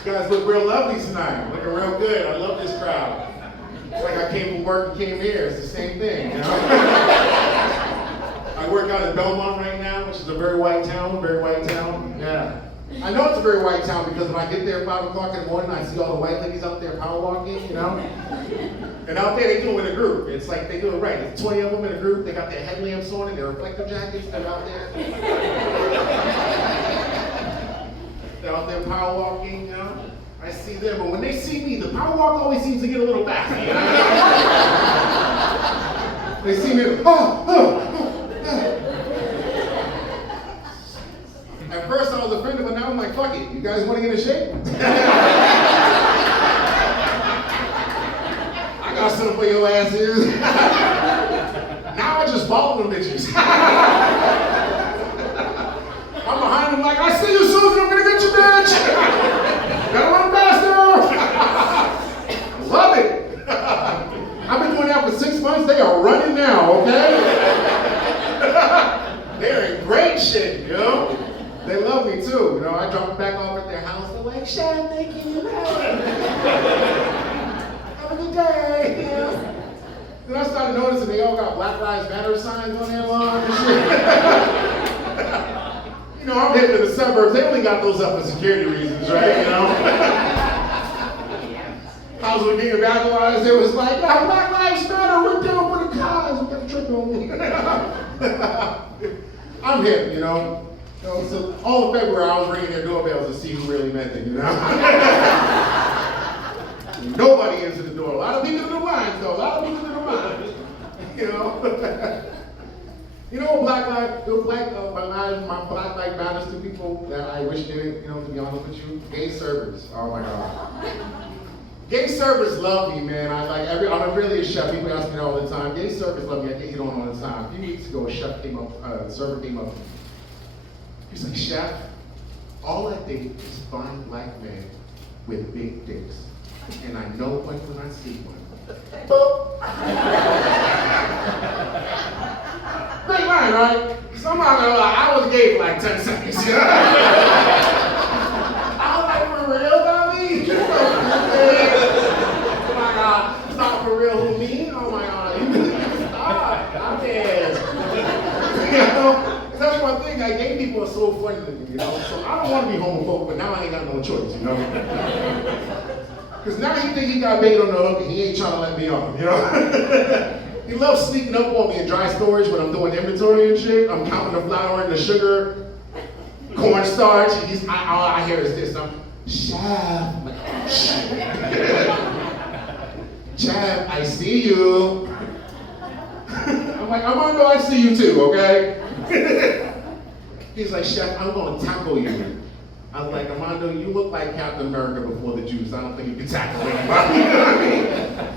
You guys look real lovely tonight. Looking real good. I love this crowd. It's like I came from work and came here. It's the same thing, you know? I work out in Belmont right now, which is a very white town, Yeah. I know it's a very white town because when I get there at 5 o'clock in the morning, I see all the white ladies out there power walking, you know? And out there, they do it in a group. It's like they do it right. It's 20 of them in a group. They got their headlamps on and their reflective jackets. They're out there. They're out there power walking, you know? I see them, but when they see me, the power walk always seems to get a little faster. You know? They see me, At first I was offended, but now I'm like, fuck it. You guys want to get in shape? I got something for your asses. Now I just follow them bitches. I'm behind them like, I see you, Susan, I'm gonna get you, bitch. Gotta run faster. Love it. I've been doing that for 6 months. They are running now, okay? They're in great shape, you know? They love me too, you know. I drop them back off at their house. They're like, Chef, thank you. Have a good day. You know? Then I started noticing they all got Black Lives Matter signs on their lawn and shit. You know, I'm hitting in the suburbs. They only got those up for security reasons, right? You know. Houses were getting vandalized. It was like, oh, Black Lives Matter. We're down for the cause. We got a trick on me. I'm hip, you know. So all of February, I was ringing their doorbells to see who really meant it, you know? Nobody answered the door. A lot of people in the lines, though. You know? You know what Black Lives Matter to people that I wish didn't, you know, to be honest with you? Gay servers. Oh my God. Gay servers love me, man. I'm really a chef. People ask me all the time. Gay servers love me. I get hit on all the time. A few weeks ago, a server came up to me. He's like, Chef, all I date is fine black men with big dicks. And I know one when I see one. Boop. Big line, right? So I'm not gonna lie, I was gay for like 10 seconds. I was like, for real, Bobby? Oh my God, stop for real, who me? Oh my God, you stop, I'm dead. You know? That's one thing, like, gay people are so funny to me, you know? So I don't want to be homophobic, but now I ain't got no choice, you know? Because now he think he got bait on the hook and he ain't trying to let me off, you know? He loves sneaking up on me in dry storage when I'm doing inventory and shit. I'm counting the flour and the sugar, cornstarch, and all I hear is this, Chef, Chef, I see you. I'm like, Armando, I see you too, okay? He's like, Chef, I'm gonna tackle you. I was like, Armando, you look like Captain America before the Jews. I don't think you can tackle anybody. You know what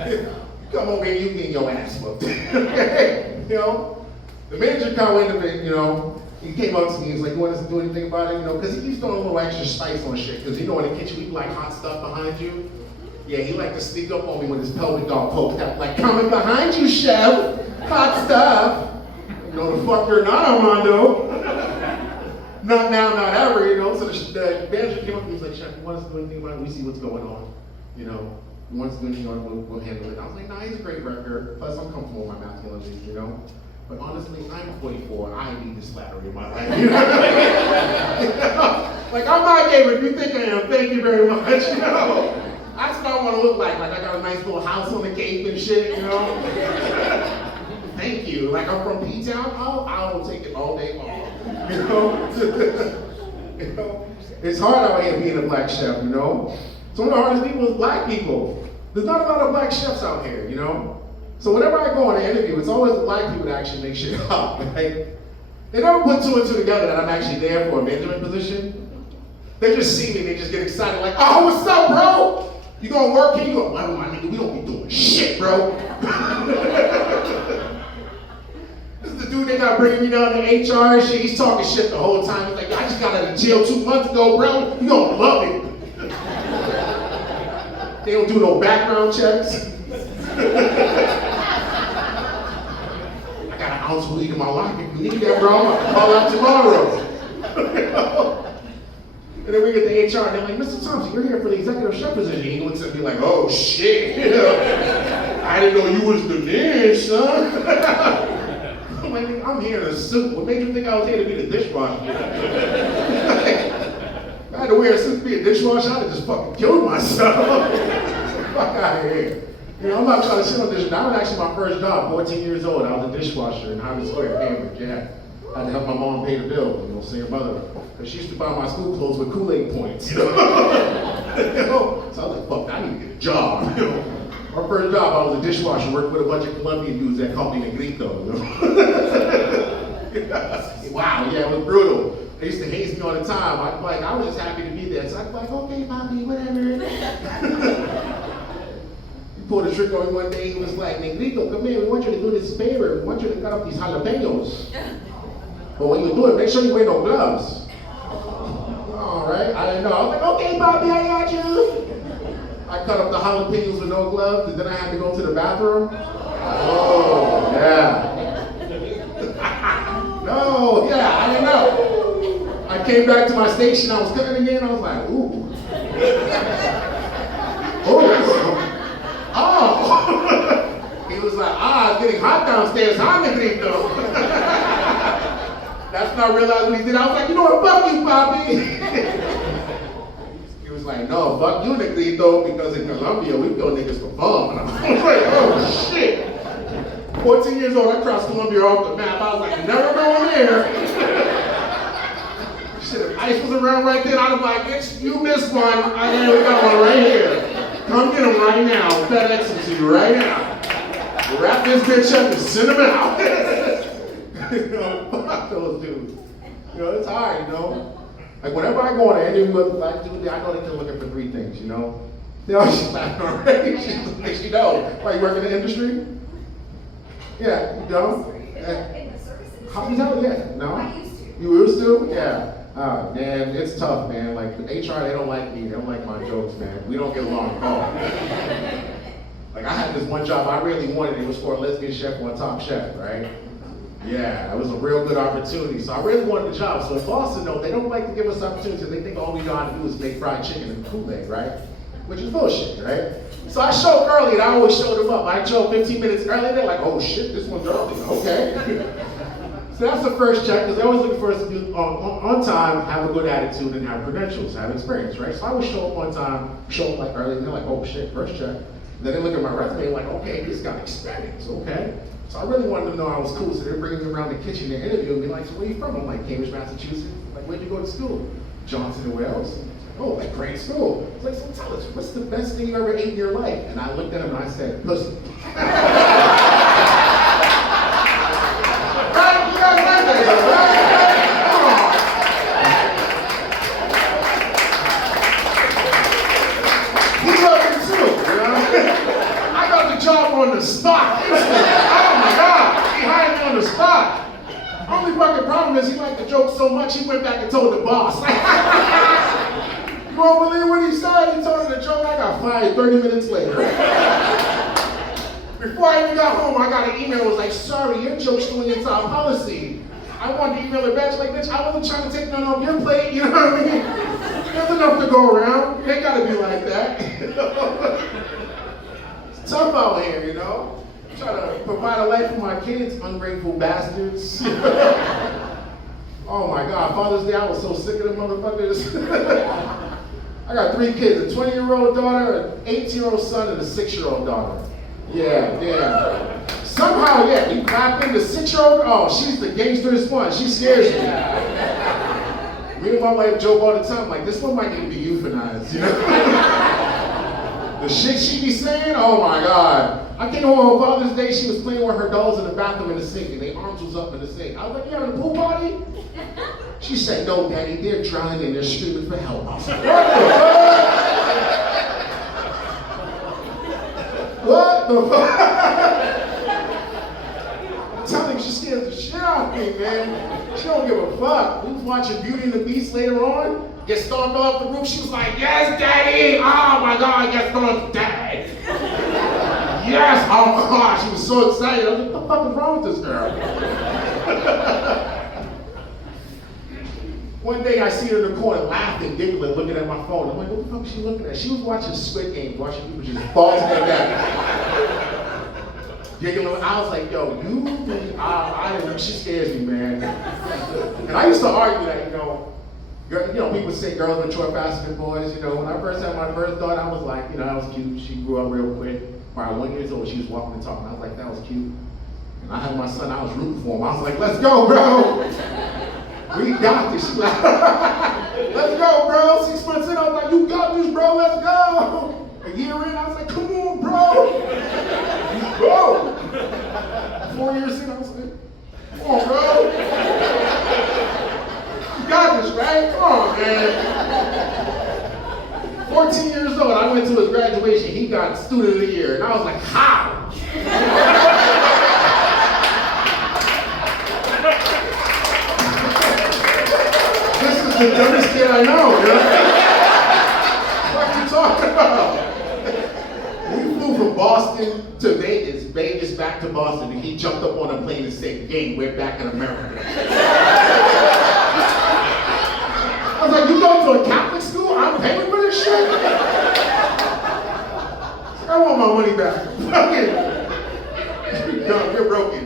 I mean? Come over here, you getting your ass whooped. Okay? You know? The manager kind of went a bit, you know, he came up to me, he's like, you want us to do anything about it? You know, because he keeps throwing a little extra spice on shit. Because you know in the kitchen, we like hot stuff behind you. Yeah, he liked to sneak up on me with his pelvic all poked out, like, coming behind you, Chef. Hot stuff. No, the fuck you're not, Armando. Not now, not ever, you know. So the manager came up and he was like, Chef, you want us to do anything about it? We see what's going on. You know, you want us to do anything about it, we'll handle it. I was like, nah, he's a great worker. Plus, I'm comfortable with my masculinity, you know. But honestly, I'm 44. I need this flattery in my life. You know? Like, I'm not gay, but if you think I am, thank you very much, you know. That's what I want to look like. Like, I got a nice little house on the Cape and shit, you know. Thank you. Like, I'm from P-Town. Oh, I will take it all day long. You know? You know? It's hard out here being a black chef, you know? Some of the hardest people is black people. There's not a lot of black chefs out here, you know? So whenever I go on an interview, it's always the black people that actually make shit up, right? They never put two and two together that I'm actually there for a management position. They just see me, they just get excited, like, oh, what's up, bro? You gonna work here? You go, well, my nigga, we don't be doing shit, bro. This is the dude they got bringing me down to HR and shit. He's talking shit the whole time. He's like, I just got out of jail 2 months ago, bro. You gonna love it. They don't do no background checks. I got an ounce of weed in my life. If you need that, bro, I'm gonna call out tomorrow. And then we get to HR, and they're like, Mr. Thompson, you're here for the executive chef position. He looks at me like, oh shit, I didn't know you was the man, son. I'm like, I'm here in a suit. What made you think I was here to be the dishwasher? If I had to wear a suit to be a dishwasher, I'd have just fucking killed myself. Fuck out of here. You know, I'm not trying to sit on this. That was actually my first job, 14 years old. I was a dishwasher in Highland Square, Cambridge, yeah. I had to help my mom pay the bill, you know, single mother. Because she used to buy my school clothes with Kool-Aid points, you know? You know? So I was like, fuck, I need to get a job, you know? My first job, I was a dishwasher, worked with a bunch of Colombian dudes that called me Negrito, you know? Wow, yeah, it was brutal. They used to haze me all the time. I was just happy to be there. So I'd be like, okay, Bobby, whatever. He pulled a trick on me one day. He was like, Negrito, come here. We want you to do this favor. We want you to cut up these jalapenos. But when you do it, make sure you wear no gloves. All right, I didn't know. I was like, okay, Bobby, I got you. I cut up the jalapenos with no gloves, and then I had to go to the bathroom. Oh, yeah. No, yeah, I didn't know. I came back to my station, I was cooking again, I was like, ooh. Oh. He was like, it's getting hot downstairs, huh, Negrito? That's when I realized what he did. I was like, you know what, fuck you, Bobby. He was like, no, fuck you, Negrito, because in Colombia, we kill niggas for fun. And I was like, oh, shit. 14 years old, I crossed Colombia off the map. I was like, never going there. Shit, if ICE was around right then, I'd have like, bitch, you missed one. I know we got one right here. Come get him right now. FedEx it to you right now. Wrap this bitch up and send him out. You know, fuck those dudes. You know, it's hard, you know. Like whenever I go on an interview with a black dude, I know they're looking for three things, you know. They always laughing already. She's like, you know, why you work in the industry? Yeah, you know? In the service industry? Hospitality, yeah. No? I used to. You used to? Yeah. Man, it's tough, man. Like, HR, they don't like me. They don't like my jokes, man. We don't get along at all. Like, I had this one job I really wanted. It was for a lesbian chef on Top Chef, right? Yeah, it was a real good opportunity. So I really wanted the job. So in Boston, though, they don't like to give us opportunities. They think all we know how to do is make fried chicken and Kool-Aid, right? Which is bullshit, right? So I showed early, and I always showed them up. I showed 15 minutes early, they're like, oh shit, this one's early, okay. So that's the first check, because they always look for us to be on time, have a good attitude, and have credentials, have experience, right? So I would show up on time, show up like early, and they're like, oh shit, first check. Then they look at my resume, like, okay, he's got experience, okay. So I really wanted them to know I was cool, so they're bringing me around the kitchen, they're interviewing me, like, so where you from? I'm like, Cambridge, Massachusetts. Like, where'd you go to school? Johnson and Wales. Oh, like great school. It's like, so tell us, what's the best thing you ever ate in your life? And I looked at him and I said, pussy. Right? You guys like that, right? Come on. He loved it too, you know? I got the job on the spot. Oh my God, he hired me on the spot. Only fucking problem is he liked the joke so much he went back and told the boss. You won't believe what he said? He told me the joke, I got fired 30 minutes later. Before I even got home, I got an email that was like, sorry, your joke's going into our policy. I wanted to email her back, like, bitch, I wasn't trying to take none off your plate, you know what I mean? There's enough to go around. They gotta be like that. It's tough out here, you know? I'm trying to provide a life for my kids, ungrateful bastards. Oh my God, Father's Day, I was so sick of them motherfuckers. I got 3 kids, a 20-year-old daughter, an 18-year-old son, and a 6-year-old daughter. Yeah. Somehow, yeah, you clapping, the 6-year-old, oh, she's the gangsterest one. She scares me. Me and my wife joke all the time, like, this one might need to be euthanized, you know? The shit she be saying, oh my God. I came home on Father's Day, she was playing with her dolls in the bathroom in the sink, and their arms was up in the sink. I was like, you having a pool party? She said, no, Daddy, they're drowning and they're screaming for help. I was like, what the fuck? What the fuck? I'm telling you, she scares the shit out of me, man. She don't give a fuck. We was watching Beauty and the Beast later on. Gaston fell off the roof. She was like, yes, Daddy. Oh my God, Gaston's dead. Yes, oh my God. She was so excited. I was like, what the fuck is wrong with this girl? One day I see her in the corner laughing, giggling, looking at my phone. I'm like, what the fuck is she looking at? She was watching Squid Game, watching people just fall to their death. Giggling. I was like, yo, she scares me, man. And I used to argue that, people say girls mature faster than boys. When I first had my first daughter, I was like, that was cute. She grew up real quick. By 1 year old, she was walking and talking. I was like, that was cute. And I had my son, I was rooting for him. I was like, let's go, bro. We got this. She's like, let's go, bro. 6 months in, I was like, you got this, bro. Let's go. A year in, I was like, come on, bro. Let's go. 4 years in, I was like, come on, bro. You got this, right? Come on, man. 14 years old, I went to his graduation. He got Student of the Year. And I was like, how? The dumbest kid I know, What are you talking about? We flew from Boston to Vegas back to Boston, and he jumped up on a plane and said, gang, we're back in America. I was like, you go to a Catholic school? I'm paying for this shit? I want my money back. No, you're broken.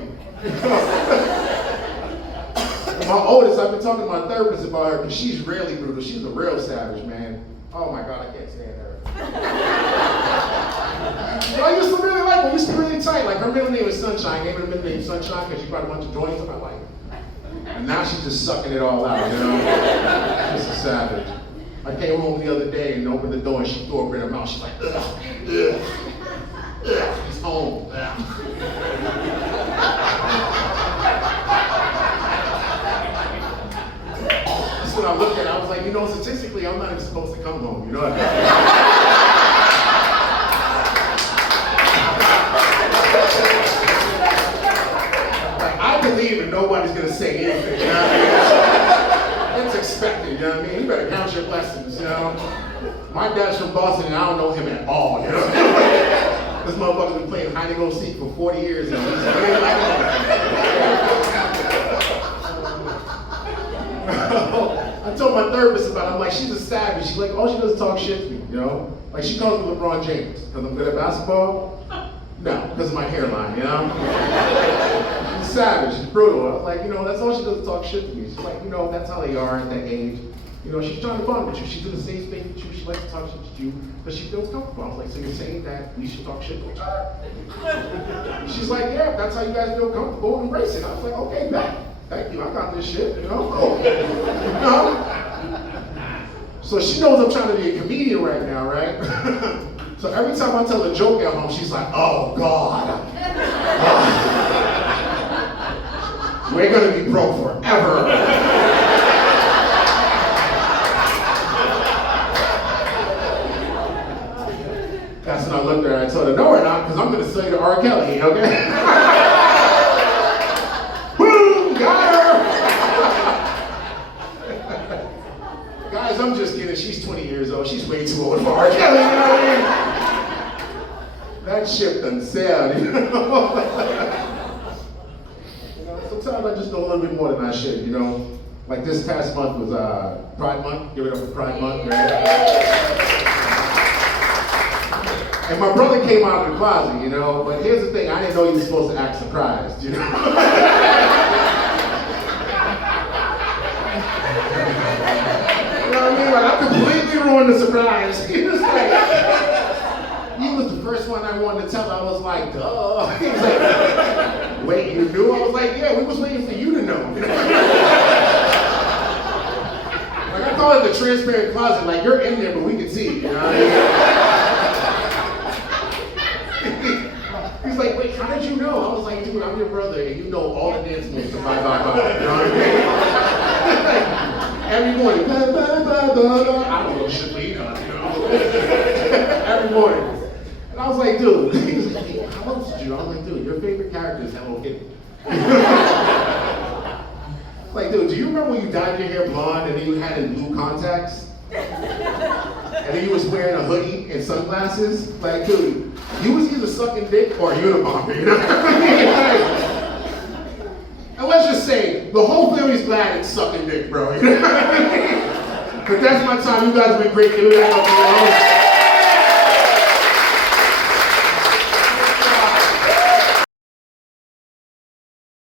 My oldest, I've been talking to my therapist about her because she's really brutal. She's a real savage, man. Oh my God, I can't stand her. I used to really like her. We used to be really tight. Like her middle name is Sunshine. I gave her the middle name Sunshine because she brought a bunch of joints and I like her. And now she's just sucking it all out, She's a savage. I came home the other day and opened the door and she threw up in her mouth. She's like, ugh, ugh, ugh, he's home. Ugh. When I looked at it, I was like, statistically, I'm not even supposed to come home, Like, I believe and nobody's gonna say anything, It's expected, You better count your blessings, My dad's from Boston and I don't know him at all, This motherfucker's been playing hide and go seek for 40 years, He's really like I told my therapist about it. I'm like, she's a savage. She's like, all she does is talk shit to me, Like, she calls me LeBron James. Because I'm good at basketball? No, because of my hairline, She's a savage. She's brutal. I was like, that's all she does is talk shit to me. She's like, that's how they are at that age. She's trying to bond with you. She's in the same space with you. She likes to talk shit to you because she feels comfortable. I was like, so you're saying that we should talk shit to each other? She's like, yeah, if that's how you guys feel comfortable, embrace it. I was like, okay, bet. Thank you, I got this shit, So she knows I'm trying to be a comedian right now, right? So every time I tell a joke at home, she's like, oh God. We're gonna be broke forever. That's when I looked at her and I told her, no we're not, because I'm gonna sell you to R. Kelly, okay? Guys, I'm just kidding. She's 20 years old. She's way too old for R. Kelly, That ship done sailed, Sometimes I just know a little bit more than I should, Like this past month was Pride Month. Give it up for Pride Month, right? And my brother came out of the closet, But here's the thing. I didn't know he was supposed to act surprised, I completely ruined the surprise. He was the first one I wanted to tell. I was like, duh. He was like, wait, you knew? I was like, yeah, we was waiting for you to know. Like I call it the transparent closet. Like you're in there, but we can see. He's like, wait, how did you know? I was like, dude, I'm your brother, and you know all the dance moves to bye bye bye. Every morning, I don't know shit, but every morning. And I was like, dude, he was like, hey, how old did you? I was like, dude, your favorite character is Hello Kitty. Like, dude, do you remember when you dyed your hair blonde and then you had in blue contacts? And then you was wearing a hoodie and sunglasses? Like, dude, you was either sucking dick or a Unabomber, And let's just say, the whole family's glad it's sucking dick, bro. You know what I mean? But that's my time. You guys have been great. Give it up for your own.